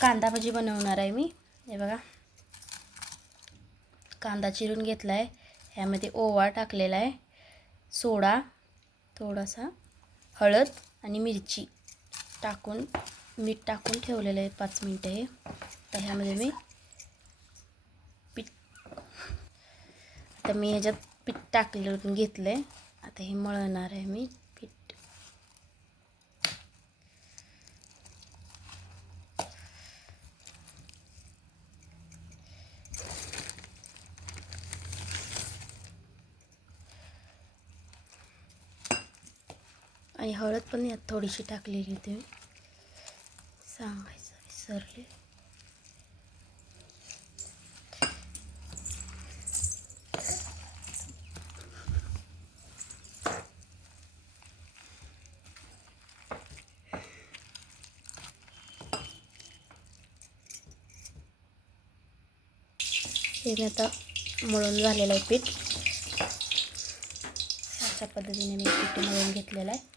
कांदा भजी बनवणार आहे मी। हे बघा, कांदा चिरून घेतला आहे, ह्यामध्ये ओवा टाकलेला आहे, सोडा, थोडासा हळद आणि मिरची टाकून मीठ टाकून ठेवलेलं आहे 5 मिनिटं। हे तर ह्यामध्ये मी पीठ, आता मी ह्याच्यात पीठ टाकलं घेतलं आहे। आता हे मळणार आहे मी पीठ। आणि हळद पण यात थोडीशी टाकलेली होती, मी सांगायचं विसरले। हे मी आता मळून झालेलं आहे पीठ। अशा पद्धतीने मी पीठ मळून घेतलेलं आहे।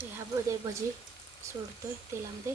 तर ह्यामध्ये भजी सोडतोय तेलामध्ये।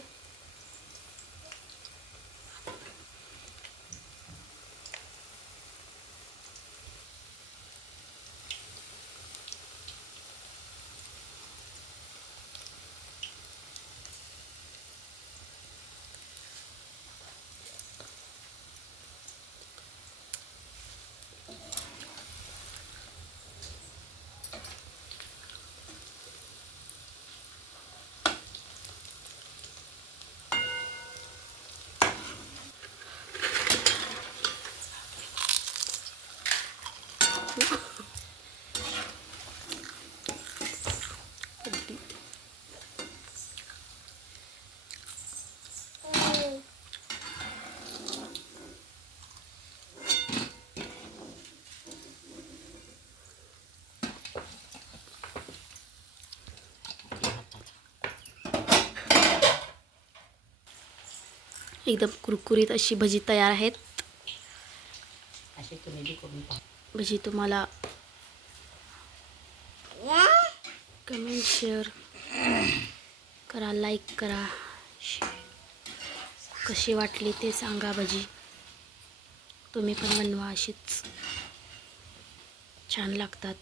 एकदम कुरकुरीत अशी भजी तयार आहेत। अशी तुम्ही करून पहा। भजी तुम्हाला कमेंट शेअर करा, लाईक करा, कशी वाटली ते सांगा भजी। तुम्ही पण बनवा, अशीच छान लागतात।